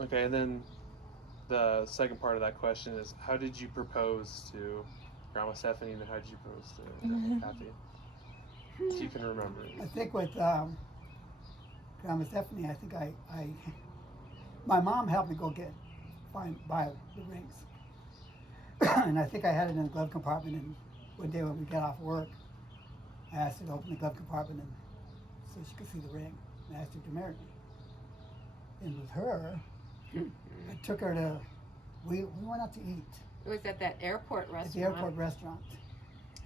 Okay, and then the second part of that question is, how did you propose to Grandma Stephanie, and how did you propose to Grandma Kathy? If you can remember. I think with Grandma Stephanie, I think my mom helped me go buy the rings. And I think I had it in the glove compartment, and one day when we got off work, I asked her to open the glove compartment and so she could see the ring. And I asked her to marry me. And with her, I took her to, we went out to eat. It was at that airport restaurant. At the airport restaurant.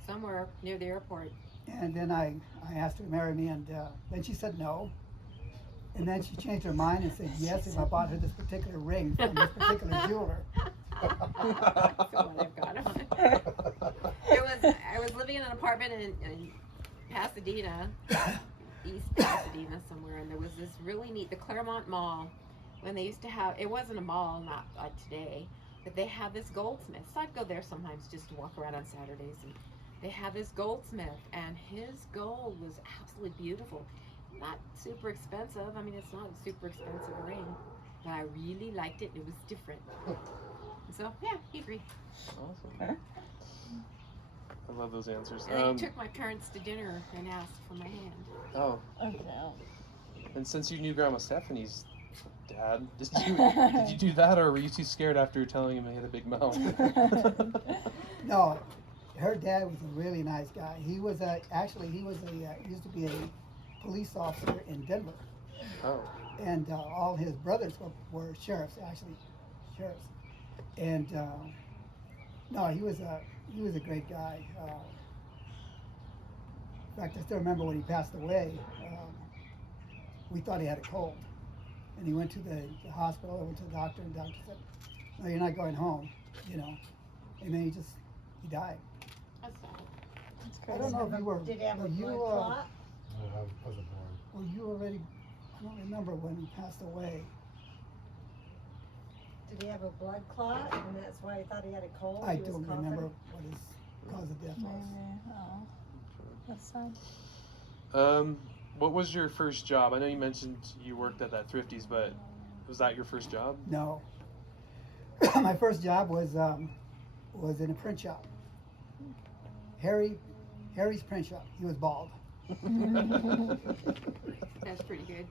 Somewhere near the airport. And then I asked her to marry me, and then she said no. And then she changed her mind and said yes if I bought her this particular ring from this particular jeweler. I was living in an apartment in Pasadena, East Pasadena somewhere, and there was this really neat, the Claremont Mall, when they used to have, it wasn't a mall, not like today, but they had this goldsmith. So I'd go there sometimes just to walk around on Saturdays, and they had this goldsmith, and his gold was absolutely beautiful. Not super expensive. I mean, it's not a super expensive ring, but I really liked it. It was different. So, yeah, he agreed. Awesome. I love those answers. And he took my parents to dinner and asked for my hand. Oh. Okay. No. And since you knew Grandma Stephanie's dad, did you do that, or were you too scared after telling him he had a big mouth? No, her dad was a really nice guy. He was used to be a police officer in Denver. Oh. And all his brothers were sheriffs, actually, sheriffs. And no, he was a great guy. In fact, I still remember when he passed away. We thought he had a cold, and he went to the hospital. Went to the doctor, and the doctor said, "No, you're not going home," you know. And then he died. That's sad. That's I crazy. don't know if you were. Did he have a were you, blood clot? I wasn't born. Well, you already. I don't remember when he passed away. Did he have a blood clot, and that's why he thought he had a cold? I He was don't coughing? remember what his cause of death was. Maybe. Oh, that's sad. What was your first job? I know you mentioned you worked at that Thrifties, but was that your first job? No. My first job was in a print shop. Harry's print shop. He was bald. That's pretty good.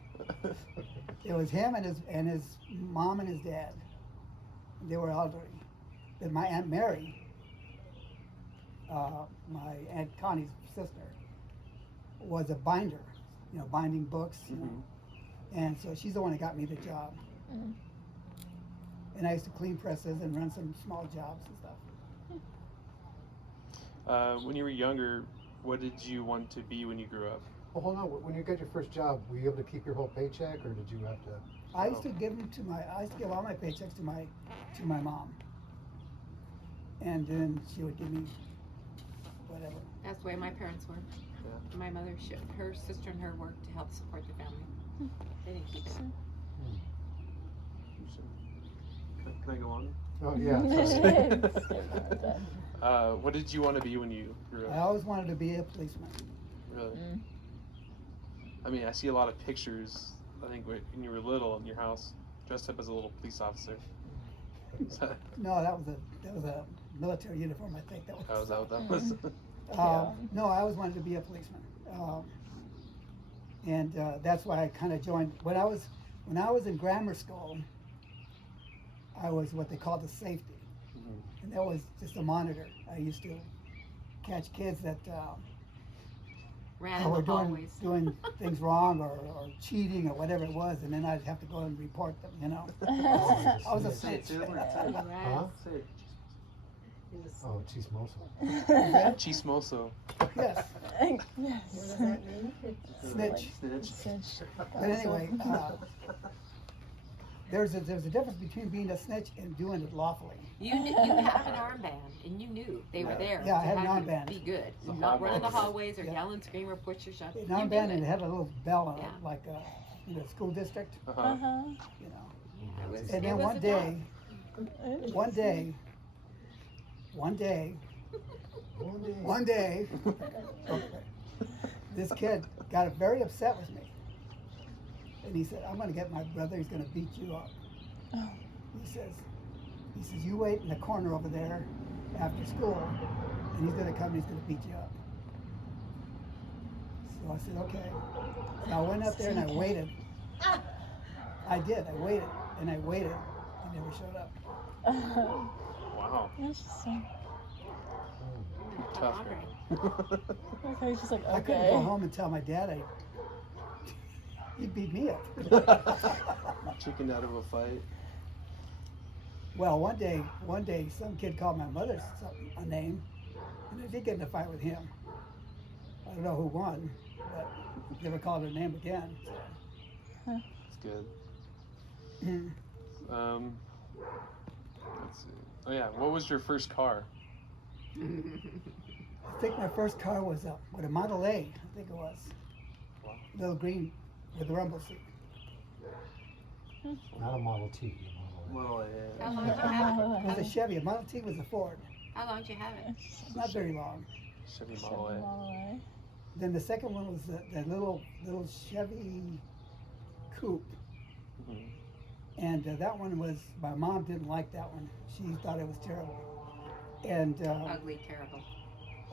It was him and his mom and his dad. They were elderly. And my Aunt Mary, my Aunt Connie's sister, was a binder, binding books, you know. And so she's the one that got me the job. Mm. And I used to clean presses and run some small jobs and stuff. When you were younger, what did you want to be when you grew up? Well, hold on. When you got your first job, were you able to keep your whole paycheck, or did you have to? I used to give all my paychecks to my mom, and then she would give me whatever. That's the way my parents were. Yeah. My mother, her sister and her worked to help support the family. They didn't keep it. Can I go on? Oh yeah. What did you want to be when you grew I up? always wanted to be a policeman. Really? Mm. I mean, I see a lot of pictures, I think, when you were little in your house, dressed up as a little police officer. No, that was a military uniform. I think that was. How was that what that was? No, I always wanted to be a policeman, and that's why I kind of joined. When I was in grammar school, I was what they called a safety, and that was just a monitor. I used to catch kids that Ran in were the hallways. doing things wrong or cheating or whatever it was, and then I'd have to go and report them. I was a snitch. Huh? He was- Oh, chismoso. Chismoso. Yes, Yes. What does that mean? snitch. Snitch. But anyway, there's a difference between being a snitch and doing it lawfully. You have an armband, and you knew they were there Yeah, I to had an have you armband. be good. It's a Not run in the hallway. hallways or Yeah. yell and scream or push your shot. An armband, and it had a little bell on it, Yeah. like school district, Uh-huh. Uh-huh. you know. It was, And it then was one a day, one day, this kid got very upset with me. And he said, I'm going to get my brother. He's going to beat you up. Oh. He says, you wait in the corner over there after school, and he's going to come and he's going to beat you up. So I said, okay. So I went up there and I waited. I did. I waited and I waited. He never showed up. Wow. Interesting. Tough. Okay, he's just like, I couldn't okay. go home and tell my dad he beat me up. Chicken out of a fight. Well, one day, some kid called my mother a name, and I did get in a fight with him. I don't know who won, but never called her name again. So. That's good. Let's see. Oh yeah, what was your first car? I think my first car was a Model A, I think it was. Wow. Little green with a rumble seat. Not a Model T. Well, How long did you have it? It was a Chevy. A Model T was a Ford. How long did you have it? Not very long. Chevy Chevy Model A. Model A. Then the second one was the little Chevy Coupe. Mhm. And that one was, my mom didn't like that one. She thought it was terrible. And Ugly, terrible.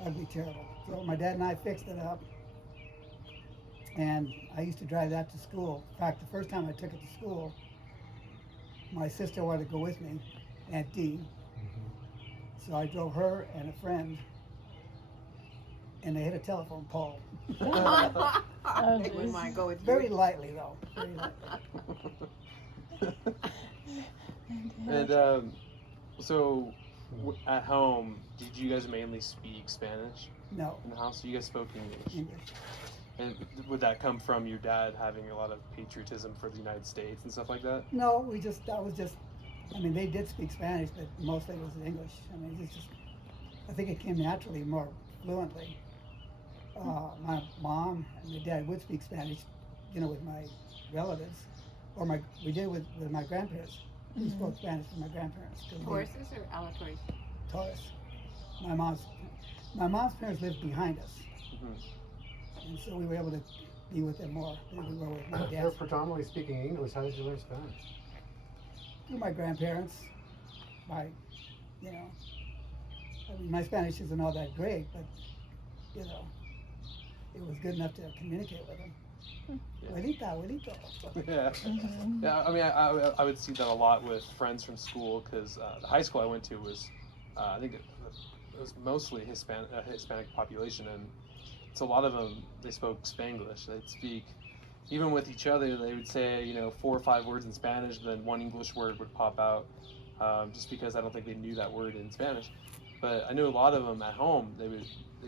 ugly, terrible. So my dad and I fixed it up. And I used to drive that to school. In fact, the first time I took it to school, my sister wanted to go with me, Aunt Dee. So I drove her and a friend, and they hit a telephone pole. I wouldn't geez. want to go with you. Very lightly, though. Very lightly. And so at home, did you guys mainly speak Spanish No, in the house? So you guys spoke English. English. And would that come from your dad having a lot of patriotism for the United States and stuff like that? No, that was just, I mean, they did speak Spanish, but mostly it was English. I mean, it's just, I think it came naturally more fluently. My mom and my dad would speak Spanish, with my relatives, or we did with my grandparents. We spoke Spanish with my grandparents. Horses or Alatorres? Taurus. My mom's parents lived behind us, Mhm. and so we were able to be with them more than we were with my If they're dad. predominantly speaking English, how did you learn Spanish? Through my grandparents, I mean, my Spanish isn't all that great, but it was good enough to communicate with them. Abuelita, abuelito. Yeah. Mhm. Yeah, I mean, I would see that a lot with friends from school because the high school I went to was, I think it was mostly Hispanic population, and it's a lot of them, they spoke Spanglish. They'd speak, even with each other, they would say, 4 or 5 words in Spanish, then one English word would pop out, just because I don't think they knew that word in Spanish. But I knew a lot of them at home, they would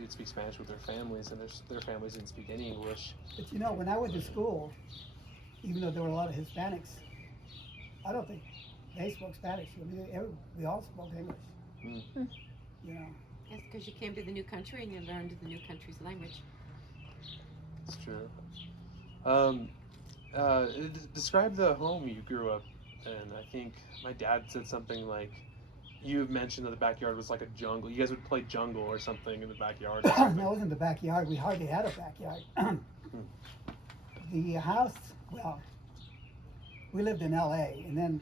speak Spanish with their families, and their families didn't speak any English. But when I went to school, even though there were a lot of Hispanics, I don't think they spoke Spanish. I mean, we all spoke English. Mm. That's because you came to the new country and you learned the new country's language. It's true. Describe the home you grew up in. I think my dad said something like, you mentioned that the backyard was like a jungle. You guys would play jungle or something in the backyard. Or No, something. it wasn't the backyard. We hardly had a backyard. The house, well, we lived in LA, and then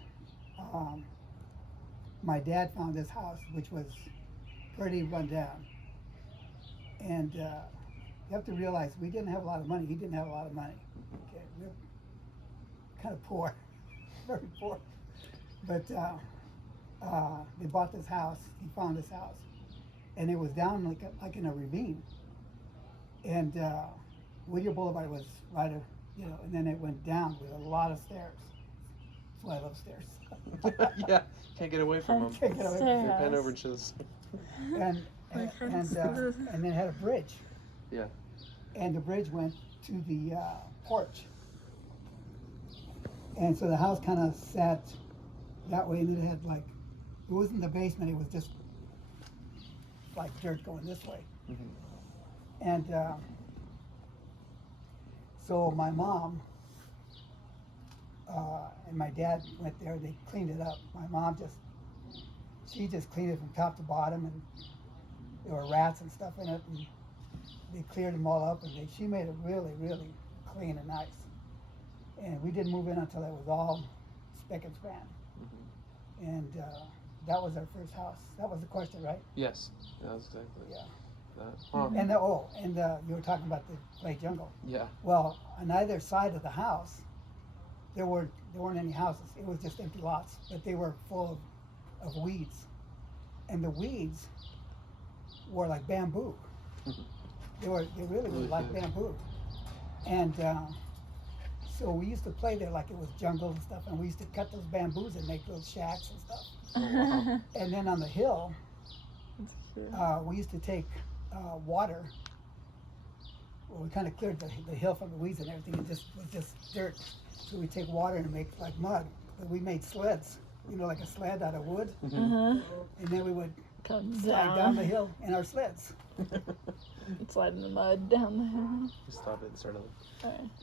my dad found this house, which was pretty run down. And you have to realize we didn't have a lot of money. He didn't have a lot of money. Okay, we were kind of poor, very poor. But they bought this house. He found this house, and it was down like in a ravine. And Whittier Boulevard was right, and then it went down with a lot of stairs. That's why I love stairs. Yeah, can't get away from them. Can't get away from Stair Your pen house. over and shows. and then it had a bridge. Yeah. And the bridge went to the porch. And so the house kind of sat that way, and it had it wasn't the basement, it was just like dirt going this way. Mm-hmm. And so my mom and my dad went there, they cleaned it up. My mom she just cleaned it from top to bottom, and there were rats and stuff in it, and they cleared them all up, and she made it really, really clean and nice. And we didn't move in until it was all spick and span. Mhm. And that was our first house. That was the question, right? Yes, yeah, that's exactly Yeah. that. Huh. And you were talking about the clay jungle. Yeah. Well, on either side of the house, there weren't any houses. It was just empty lots, but they were full of weeds, and the weeds were like bamboo. They really were Really like good. bamboo, and so we used to play there like it was jungle and stuff, and we used to cut those bamboos and make little shacks and stuff. Wow. And then on the hill, That's cute. we used to take water. Well, we kind of cleared the hill from the weeds and everything. It just was just dirt. So we take water and make like mud. But we made sleds, like a sled out of wood, Uh-huh. and then we would Come slide down the hill in our sleds. Slide in the mud down the hill. Stop it and start over. Alright.